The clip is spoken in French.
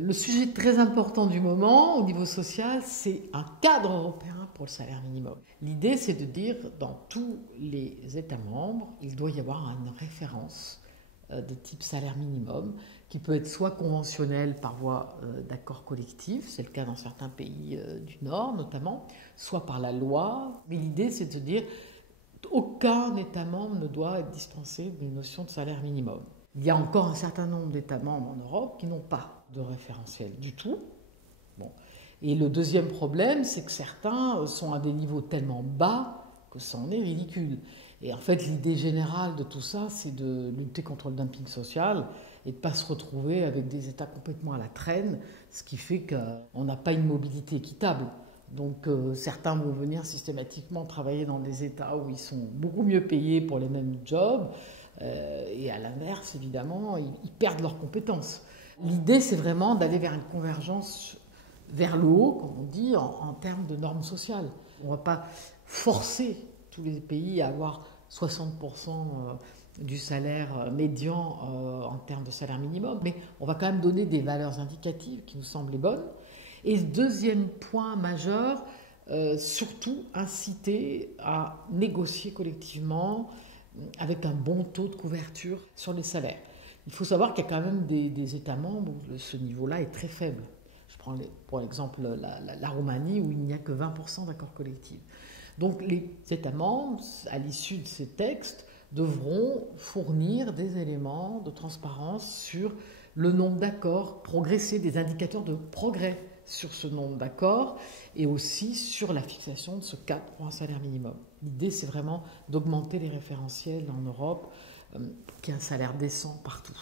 Le sujet très important du moment au niveau social, c'est un cadre européen pour le salaire minimum. L'idée, c'est de dire dans tous les États membres, il doit y avoir une référence de type salaire minimum qui peut être soit conventionnel par voie d'accord collectif, c'est le cas dans certains pays du Nord notamment, soit par la loi. Mais l'idée, c'est de se dire aucun État membre ne doit être dispensé d'une notion de salaire minimum. Il y a encore un certain nombre d'États membres en Europe qui n'ont pas de référentiel du tout. Bon. Et le deuxième problème, c'est que certains sont à des niveaux tellement bas que ça en est ridicule. Et en fait, l'idée générale de tout ça, c'est de lutter contre le dumping social et de ne pas se retrouver avec des États complètement à la traîne, ce qui fait qu'on n'a pas une mobilité équitable. Donc certains vont venir systématiquement travailler dans des États où ils sont beaucoup mieux payés pour les mêmes jobs, et à l'inverse, évidemment, ils perdent leurs compétences. L'idée, c'est vraiment d'aller vers une convergence vers le haut, comme on dit, en termes de normes sociales. On ne va pas forcer tous les pays à avoir 60% du salaire médian en termes de salaire minimum, mais on va quand même donner des valeurs indicatives qui nous semblent les bonnes. Et deuxième point majeur, surtout inciter à négocier collectivement avec un bon taux de couverture sur les salaires. Il faut savoir qu'il y a quand même des États membres où ce niveau-là est très faible. Je prends pour exemple la Roumanie où il n'y a que 20% d'accords collectifs. Donc les États membres, à l'issue de ces textes, devront fournir des éléments de transparence sur le nombre d'accords, progresser des indicateurs de progrès sur ce nombre d'accords et aussi sur la fixation de ce cadre pour un salaire minimum. L'idée, c'est vraiment d'augmenter les référentiels en Europe, qu'il y ait un salaire décent partout.